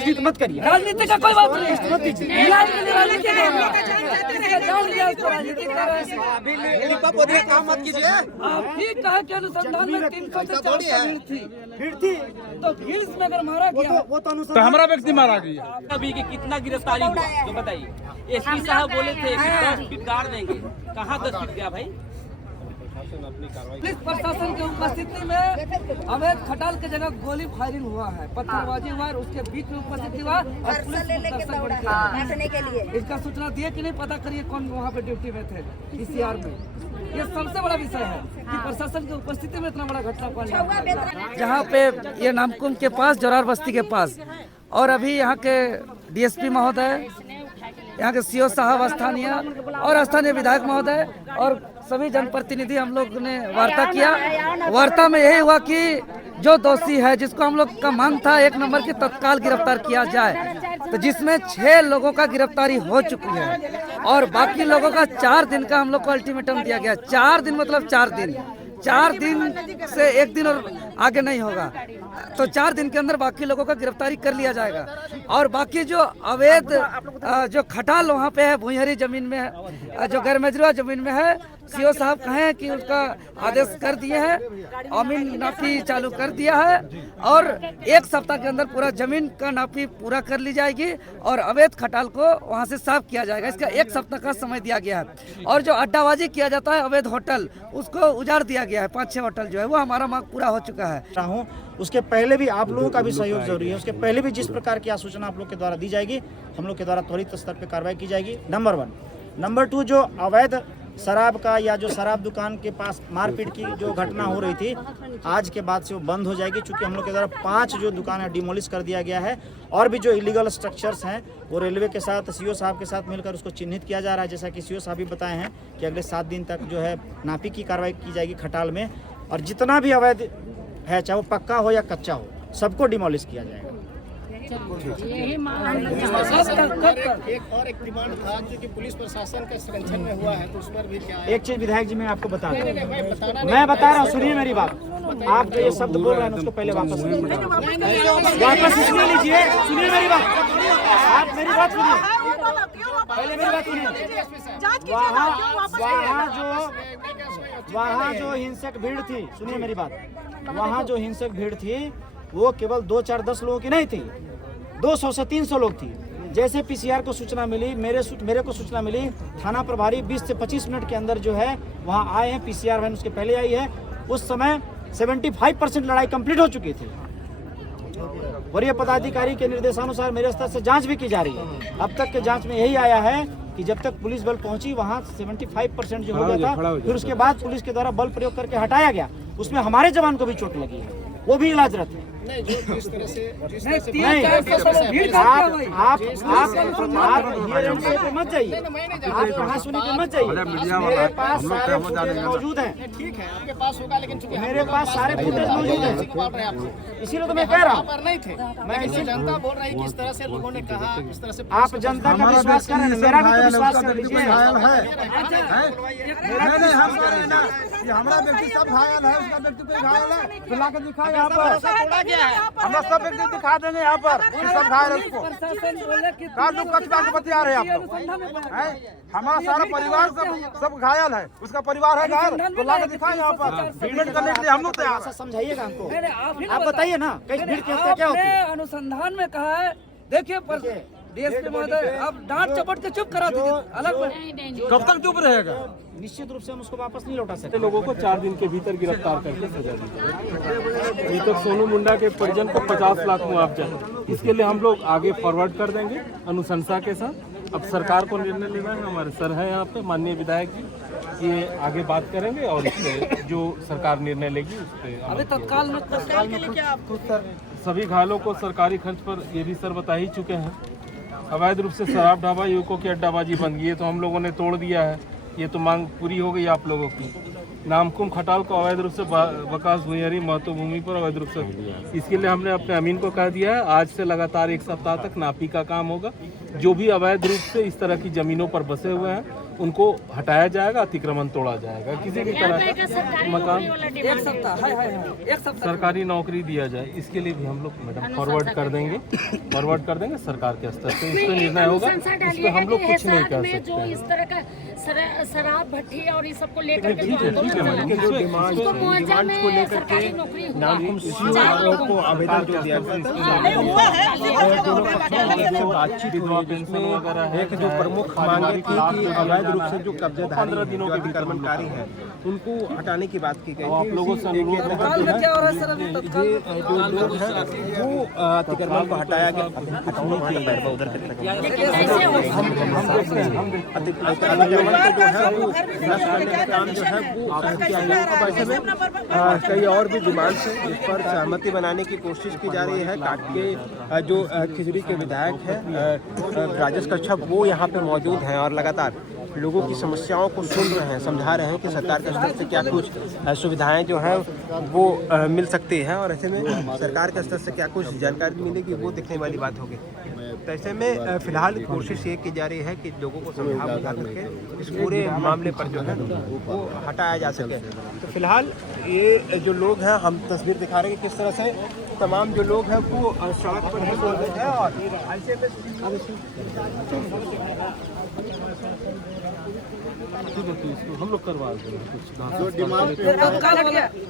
राजनीति मत करिए, राजनीति का कोई बात नहीं, मत कीजिए। काम मत कीजिए। आप ही कहा कि अनुसंधान में 300 से 400 भीड़ थी, तो भीड़ में अगर मारा गया वो तो तो हमारा व्यक्ति मारा गया। अभी कि कितना गिरफ्तारी हुआ तो बताइए। एसपी साहब बोले थे कि 10 फीट गाड़ देंगे, कहाँ 10 फीट गया भाई? पुलिस प्रशासन की उपस्थिति में अवैध खटाल की जगह गोली फायरिंग हुआ है, पत्थरबाजी हुआ, उसके बीच में उपस्थिति हुआ और पुलिस इसका सूचना दिए कि नहीं पता करिए कौन वहाँ पे ड्यूटी में थे पीसीआर में। ये सबसे बड़ा विषय है कि प्रशासन की उपस्थिति में इतना बड़ा घटना पाया जहाँ पे ये नामकुम के पास जोरार बस्ती के पास, और अभी यहाँ के डीएसपी महोदय, यहाँ के सीओ साहब स्थानीय और स्थानीय विधायक महोदय और सभी जनप्रतिनिधि हम लोग ने वार्ता किया। वार्ता में यही हुआ कि जो दोषी है, जिसको हम लोग का मांग था 1 नंबर की तत्काल गिरफ्तार किया जाए, तो जिसमें 6 लोगों का गिरफ्तारी हो चुकी है और बाकी लोगों का 4 दिन का हम लोग को अल्टीमेटम दिया गया। 4 दिन मतलब 4 दिन, 4 दिन से 1 दिन और आगे नहीं होगा, तो 4 दिन के अंदर बाकी लोगों का गिरफ्तारी कर लिया जाएगा। और बाकी जो अवैध जो खटाल वहाँ पे है भुइहरी जमीन में है, जो गैरमजरूआ जमीन में है, सीओ साहब कहें कि उसका आदेश कर दिए हैं, अमीन नापी चालू कर दिया है और 1 सप्ताह के अंदर पूरा जमीन का नापी पूरा कर ली जाएगी और अवैध खटाल को वहाँ से साफ किया जाएगा। इसका 1 सप्ताह का समय दिया गया है। और जो अड्डाबाजी किया जाता है अवैध होटल, उसको उजाड़ दिया गया है। 5-6 होटल जो है वो हमारा मांग पूरा हो चुका है। उसके पहले भी आप लोगों का भी सहयोग जरूरी है। उसके पहले भी जिस प्रकार की सूचना आप लोग के द्वारा दी जाएगी, हम लोग के द्वारा त्वरित स्तर पर कार्रवाई की जाएगी, नंबर 1। नंबर 2, जो अवैध शराब का या जो शराब दुकान के पास मारपीट की जो घटना हो रही थी, आज के बाद से वो बंद हो जाएगी, क्योंकि हम लोग के द्वारा 5 जो दुकान है डिमोलिश कर दिया गया है। और भी जो इलीगल स्ट्रक्चर्स हैं वो रेलवे के साथ, सीओ साहब के साथ मिलकर उसको चिन्हित किया जा रहा है। जैसा कि सीओ साहब भी बताए हैं कि अगले 7 दिन तक जो है नापी की कार्रवाई की जाएगी खटाल में, और जितना भी अवैध है, चाहे वो पक्का हो या कच्चा हो, सबको डिमोलिश किया जाएगा। एक डिमांड था क्योंकि पुलिस प्रशासन के संरक्षण में हुआ है, तो उस पर भी क्या है? एक चीज विधायक जी मैं आपको बता दूं, मैं बता रहा हूँ, सुनिए मेरी बात। आप जो ये शब्द बोल रहे हैं उसको पहले वापस इसलिए लीजिए। सुनिए मेरी बात, आप मेरी बात सुनिए, पहले मेरी बात सुनिए। वहाँ जो हिंसक भीड़ थी, सुनिए मेरी बात, वहाँ जो हिंसक भीड़ थी वो केवल 2, 4, 10 लोगों की नहीं थी, 200 से 300 लोग थी। जैसे पीसीआर को सूचना मिली, मेरे को सूचना मिली, थाना प्रभारी 20 से 25 मिनट के अंदर जो है वहाँ आए हैं। पीसीआर वैन उसके पहले आई है। उस समय 75% लड़ाई कंप्लीट हो चुकी थी। वरीय पदाधिकारी के निर्देशानुसार मेरे स्तर से जांच भी की जा रही है। अब तक के जांच में यही आया है कि जब तक पुलिस बल पहुंची वहाँ 75% जो हो गया था, फिर उसके बाद पुलिस के द्वारा बल प्रयोग करके हटाया गया। उसमें हमारे जवान को भी चोट लगी है, वो भी इलाजरत है। नहीं, जो जिस तरह से आप हियर एंड पे मत जाइए, आप कहाँ सुनी पे मत जाइए। मेरे पास सारे फुटेज मौजूद हैं। ठीक है, आपके पास होगा, लेकिन चूंकि मेरे पास सारे फुटेज मौजूद हैं, इसीलिए तो मैं कह रहा हूँ। नहीं थे, मैं इसी जनता बोल रही कि इस तरह से लोगों ने कहा, इस तरह से आप जनता का विश्वास कर रहे हैं, मेरा भी विश्वास कर लीजिए। हमारा व्यक्ति सब घायल है, उसका व्यक्ति कोई घायल है तो लाकर दिखाए यहाँ पर। हम सब व्यक्ति दिखा देंगे यहाँ पर, सब घायल है उसको। बतिया रहे आप लोग, हमारा सारा परिवार सब घायल है, उसका परिवार है घायल, तो लाकर दिखाए यहाँ पर। ट्रीटमेंट करने के लिए हम लोग तैयार हैं। समझाइएगा हमको, आप बताइए ना कई भीड़ की हत्या क्या होती है। अनुसंधान में कहा है, देखिए डीएसपी महोदय, अब डांट चपट के चुप करा दीजिए, अलग कब तक चुप रहेगा? निश्चित रूप से हम उसको वापस नहीं लौटा सकते। लोगों को 4 दिन के भीतर गिरफ्तार करके सजा दी जाए। अभी तक सोनू मुंडा के परिजन को 50 लाख मुआवजा, इसके लिए हम लोग आगे फॉरवर्ड कर देंगे अनुशंसा के साथ। अब सरकार को निर्णय लेना है, हमारे सर हैं यहाँ पे माननीय विधायक जी, ये आगे बात करेंगे और इस पे जो सरकार निर्णय लेगी उस पर अभी तत्काल में सभी घायलों को सरकारी खर्च पर ये भी सर बता ही चुके हैं। अवैध रूप से शराब ढाबा युवकों की अड्डाबाजी बंद की है, तो हम लोगों ने तोड़ दिया है। ये तो मांग पूरी हो गई आप लोगों की। नामकुम खटाल को अवैध रूप से वकास भुइहरी महत्व भूमि पर अवैध रूप से, इसके लिए हमने अपने अमीन को कह दिया है आज से लगातार 1 सप्ताह तक नापी का काम होगा। जो भी अवैध रूप से इस तरह की जमीनों पर बसे हुए हैं उनको हटाया जाएगा, अतिक्रमण तोड़ा जाएगा। किसी भी तरह का मकान एक सप्ताह एक सप्ताह सरकारी नौकरी दिया जाए, इसके लिए भी हम लोग मैडम फॉरवर्ड कर देंगे सरकार के स्तर से। इस पर निर्णय होगा, इस पर हम लोग कुछ नहीं कर सकते। जो इस तरह का शराब भट्टी और इस सबको लेकर के ठीक है मैडम, उसको मुआवजा में सरकारी नौकरी को आवेदन जो दिया एक जो प्रमुख मांगे थी कि अवैध रूप से जो कब्जेदारी 15 दिनों के अतिक्रमणकारी है उनको हटाने की बात की गई थी। आप लोगों से अनुरोध है क्या हो रहा है सर अभी तत्काल जो लोग हैं वो अतिक्रमण को हटाया गया। उधर काम जो है वो ऐसे में कई और भी डिमांड है जिस पर सहमति बनाने की कोशिश की जा रही है। काट के जो खिजरी के विधायक हैं राजेश कच्छप वो यहाँ पे मौजूद हैं और लगातार लोगों की समस्याओं को सुन रहे हैं, समझा रहे हैं कि सरकार के स्तर से क्या कुछ सुविधाएं जो हैं वो मिल सकती है और ऐसे में सरकार के स्तर से क्या कुछ जानकारी मिलेगी वो देखने वाली बात होगी। तो ऐसे में फिलहाल कोशिश ये की जा रही है कि लोगों को समझा बुझा करके इस पूरे मामले पर जो है वो हटाया जा सके। तो फिलहाल ये जो लोग हैं, हम तस्वीर दिखा रहे हैं कि किस तरह से तमाम जो लोग हैं वो सड़क पर ही मौजूद है और ऐसे में हम लोग करवा देंगे कुछ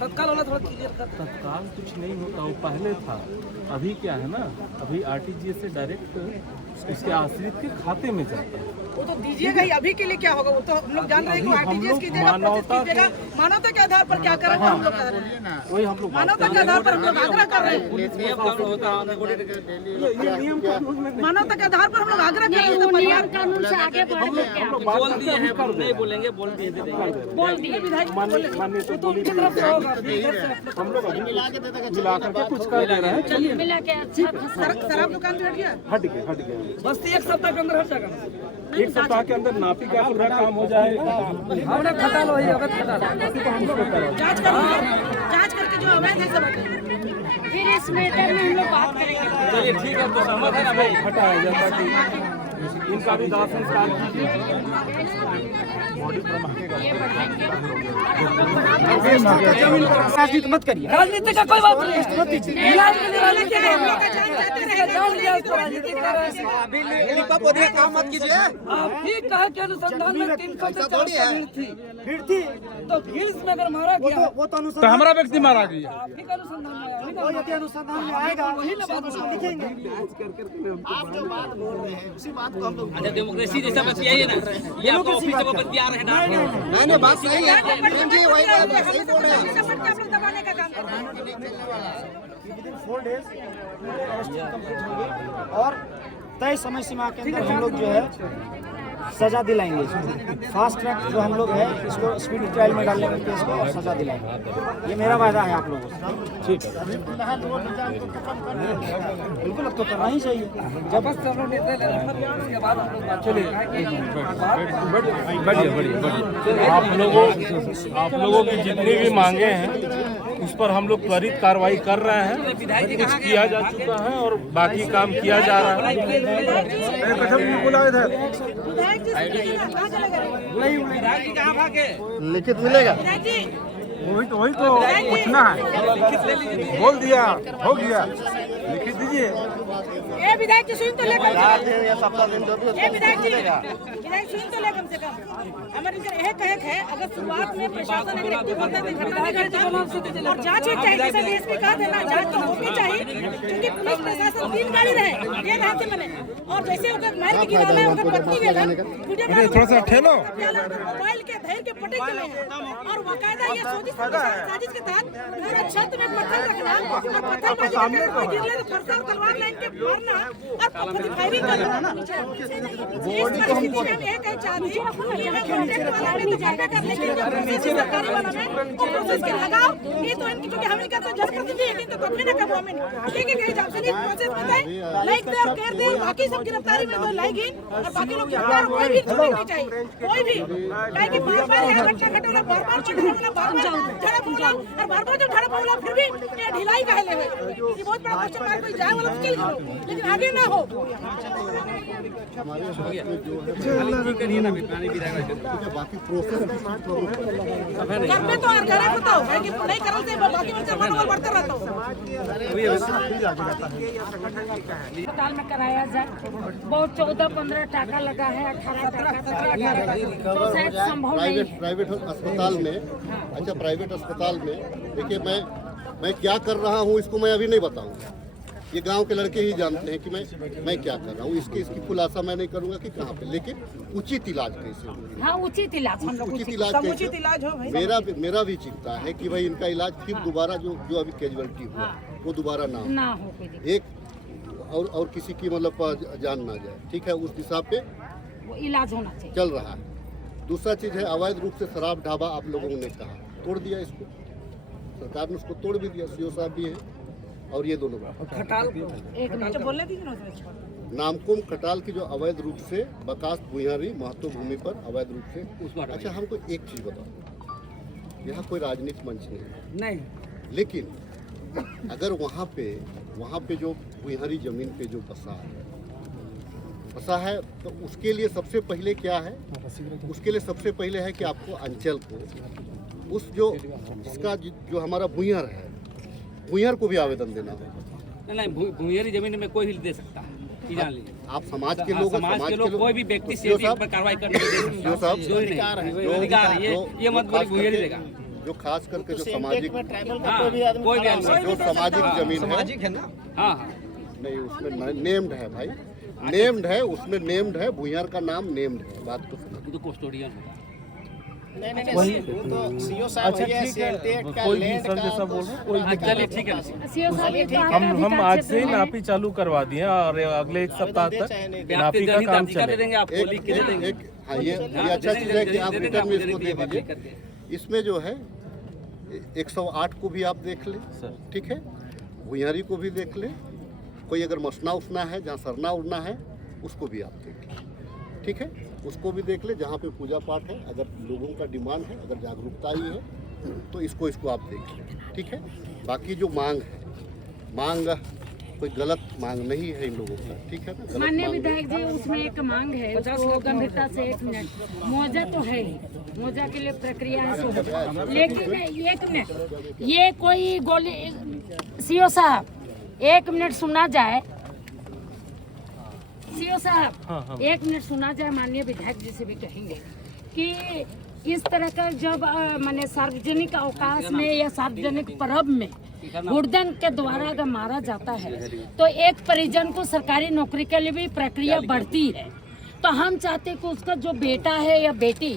तत्काल वाला थोड़ा क्लियर कर। तत्काल कुछ नहीं होता, वो पहले था। अभी क्या है ना, अभी आरटीजीएस से डायरेक्ट उसके आश्रित के खाते में जाता है। वो तो दीजिएगा ही, अभी के लिए क्या होगा वो तो हम लोग जान रहे हैं कि आरटीजीएस कीजिएगा, मानवता के आधार पर क्या करेंगे हम लोग कर रहे हैं। वही हम लोग मानवता के आधार पर हम लोग आग्रह कर रहे हैं। मानवता के आधार पर हम लोग आग्रह कर रहे हैं। नियम कानून से आगे बढ़ने के बोल दिए हैं, नहीं बोलेंगे, बोल दिए थे बोल दिए माननीय तो उनकी तरफ से होगा, हम लोग अभी मिला करके कुछ कर दे रहे हैं। मिला के अच्छा शराब दुकान पे हट गया। बस्ती एक सप्ताह के अंदर हट जाएगा। एक सप्ताह के अंदर नापी का पूरा काम हो जाए। हमने खटाल वही अवैध खटाल जांच करके जो अवैध है सब फिर इस मैटर में हम लोग बात करेंगे। चलिए ठीक है, तो सहमत है ना भाई? हटाया जाता कि इनका भी दाह संस्कार कीजिए। राजनीति मत करिए, राजनीति का कोई बात नहीं। मत कीजिए। काम मत कीजिए। आप ही कहा कि अनुसंधान में 300 से 400 भीड़ थी, तो भीड़ इसमें अगर मारा गया वो तो अनुसंधान हमारा व्यक्ति मारा गया। आप ही का अनुसंधान में आया, वो यदि अनुसंधान में आएगा वही ना बात उसको लिखेंगे। अच्छा, डेमोक्रेसी जैसा बतियाइए ना, ये आपको ऑफिस से वो बतिया रहे हैं। नहीं बात सही है, जी वही सही बोल रहे हैं। दबाने का काम कर रहे हैं। विदिन 4 डेज पूरे अरेस्ट कंप्लीट होंगे और तय समय सीमा के अंदर हम लोग जो है सजा दिलाएंगे। फास्ट ट्रैक जो हम लोग है इसको स्पीड ट्रायल में डालने के केस को और सजा दिलाएंगे। ये मेरा वादा है आप लोगों से। ठीक है, बिल्कुल अब तो करना ही चाहिए। जब बस सब लोग निर्णय ले रहे हैं, उसके बाद हम लोग बात चलिए बढ़िया। आप लोगों की जितनी भी मांगे हैं उस पर हम लोग त्वरित कार्रवाई कर रहे हैं। कुछ किया जा चुका है और बाकी काम किया जा रहा है। लिखित मिलेगा, वही तो पूछना है। बोल दिया, हो गया, लिखित दीजिए। ये विधायक जी सुन तो ले कम से कम। ये विधायक सुन तो ले कम से कम। हमारे यह कहक है, अगर शुरुआत में प्रशासन अगर एक्टिव होता है तो और जांच होनी चाहिए। जैसा डीएसपी कहा था ना, जांच तो होनी चाहिए क्योंकि पुलिस प्रशासन 3 गाड़ी रहे, ये रहते मैंने। और जैसे अगर मार के गिराना है, अगर पत्नी वेलन थोड़ा सा ठेलो। मोबाइल के धैर्य के पटक चले हैं और बाकायदा ये साजिश के तहत पूरा छत में पत्थर रखना और पत्थरबाजी करके कोई गिरले तो फरसा और तलवार लाइन के मारना और पत्थर फायरिंग करना। इस परिस्थिति में हम ये कह चाहते हैं कि हमें प्रोजेक्ट वाला में तो जाएगा करने के लिए प्रोसेस सरकारी वाला में और प्रोसेस के लगाओ। ये तो इनकी क्योंकि हमें का तो जनप्रतिनिधि है, तो कभी ना कभी हमें ठीक है कहीं जाप से प्रोसेस बताए लाइक दे और कर दे। बाकी सब गिरफ्तारी में तो लाएगी और बाकी लोग गिरफ्तार कोई भी छोड़ना नहीं चाहिए, कोई भी काहे कि बार-बार ये घटना घटना बार-बार झड़प होला और बार-बार जब झड़प होला फिर भी ये ढिलाई काहे लेवे। ये बहुत बड़ा क्वेश्चन मार्क कोई जाए वाला मुश्किल करो। लेकिन आगे ना हो। घर में तो और घर बताओ भाई कि नहीं करल से बाकी बच्चा मनोबल बढ़ते रहता हो। अस्पताल में कराया जाए, बहुत 14-15 टाका लगा है, 18 टाका तो शायद संभव नहीं है। प्राइवेट अस्पताल में, अच्छा प्राइवेट अस्पताल में देखिए मैं क्या कर रहा हूँ इसको मैं अभी नहीं बताऊंगा। ये गांव के लड़के ही जानते हैं कि मैं क्या कर रहा हूँ। इसकी खुलासा मैं नहीं करूंगा कि कहाँ पे, लेकिन उचित इलाज कैसे हो। हाँ, उचित इलाज हम लोग उचित इलाज कैसे, मेरा भी चिंता है कि भाई इनका इलाज फिर दोबारा जो अभी कैजुअलिटी हुआ वो दोबारा ना हो, एक और किसी की मतलब जान ना जाए। ठीक है, उस दिशा पे वो इलाज होना चाहिए, चल रहा है। दूसरा चीज है अवैध रूप से शराब ढाबा, आप लोगों ने कहा तोड़ दिया इसको, सरकार ने उसको तोड़ भी दिया, सीओ साहब भी हैं और ये दोनों एक मिनट बोलने दीजिए। नामकुम खटाल की जो अवैध रूप से बकास भुइयारी महत्व भूमि पर अवैध रूप से, अच्छा हमको एक चीज बताओ, यहाँ कोई राजनीतिक मंच नहीं, लेकिन अगर वहाँ पे जो भुइयारी जमीन पे जो बसा है तो उसके लिए सबसे पहले क्या है, उसके लिए सबसे पहले है कि आपको अंचल को उस जो जिसका जो हमारा भुइयार है, भुइयार को भी आवेदन देना होगा। नहीं, भुइयारी जमीन में कोई भी दे सकता है, जान लीजिए। आप समाज के लोग, समाज के लोग कोई भी व्यक्ति से पर कार्रवाई करने जो साहब जो अधिकार है, ये मत बोलिए भुइयारी देगा। जो खास करके जो सामाजिक कोई भी जो सामाजिक जमीन है, हाँ नहीं उसमें नेम्ड है भाई, नेम्ड है, उसमें नेम्ड है, भुइयार का नाम नेम्ड है। बात को सुनो, तो कस्टोडियन होगा। अच्छा ठीक है, कोई भी सर जैसा बोल रहे हैं, कोई भी चलिए ठीक है, हम आज से ही नापी चालू करवा दिए और अगले एक सप्ताह तक नापी का काम चलेगा। आपको लिख के दे देंगे। ये अच्छा चीज है कि आप रिटर्न में इसको दे दीजिए। इसमें जो है 108 को भी आप देख लें, ठीक है, भुइयारी को भी देख लें, कोई अगर मसना उठना है, जहाँ सरना उड़ना है उसको भी आप देख लें, ठीक है, उसको भी देख ले। जहाँ पे पूजा पाठ है, अगर लोगों का डिमांड है, अगर जागरूकता ही है तो इसको आप देख लें, ठीक है। बाकी जो मांग कोई गलत मांग नहीं है इन लोगों का, ठीक है ना। माननीय विधायक जी, उसमें एक मांग है, उसको गंभीरता से, एक मिनट, मुआवजा तो है ही, मुआवजा के लिए प्रक्रिया है, लेकिन एक मिनट, ये कोई गोली, सीओ साहब एक मिनट सुना जाए, सीओ साहब एक मिनट सुना जाए। माननीय विधायक जी से भी कहेंगे कि इस तरह का जब माने सार्वजनिक अवकाश में या सार्वजनिक पर्व में हुड़दंग के द्वारा अगर मारा जाता है तो एक परिजन को सरकारी नौकरी के लिए भी प्रक्रिया बढ़ती है। तो हम चाहते हैं कि उसका जो बेटा है या बेटी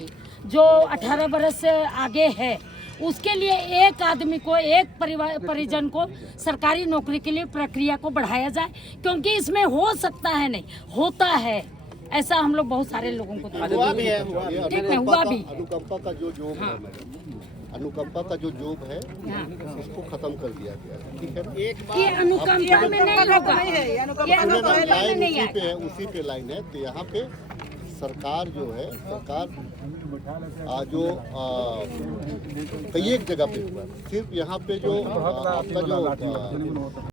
जो 18 वर्ष से आगे है, उसके लिए एक आदमी को, एक परिजन को सरकारी नौकरी के लिए प्रक्रिया को बढ़ाया जाए, क्योंकि इसमें हो सकता है, नहीं होता है, ऐसा हम लोग बहुत सारे लोगों को हुआ भी है, ठीक है, हुआ भी। अनुकंपा का जो जॉब है, अनुकंपा का जो जॉब है उसको खत्म कर दिया गया है, ठीक है ना। ये अनुकंपा में नहीं होगा, ये अनुकंपा में नहीं है, उसी पे लाइन है। तो यहाँ पे सरकार जो है, सरकार जो कई एक जगह पे हुआ, सिर्फ यहाँ पे जो आपका जो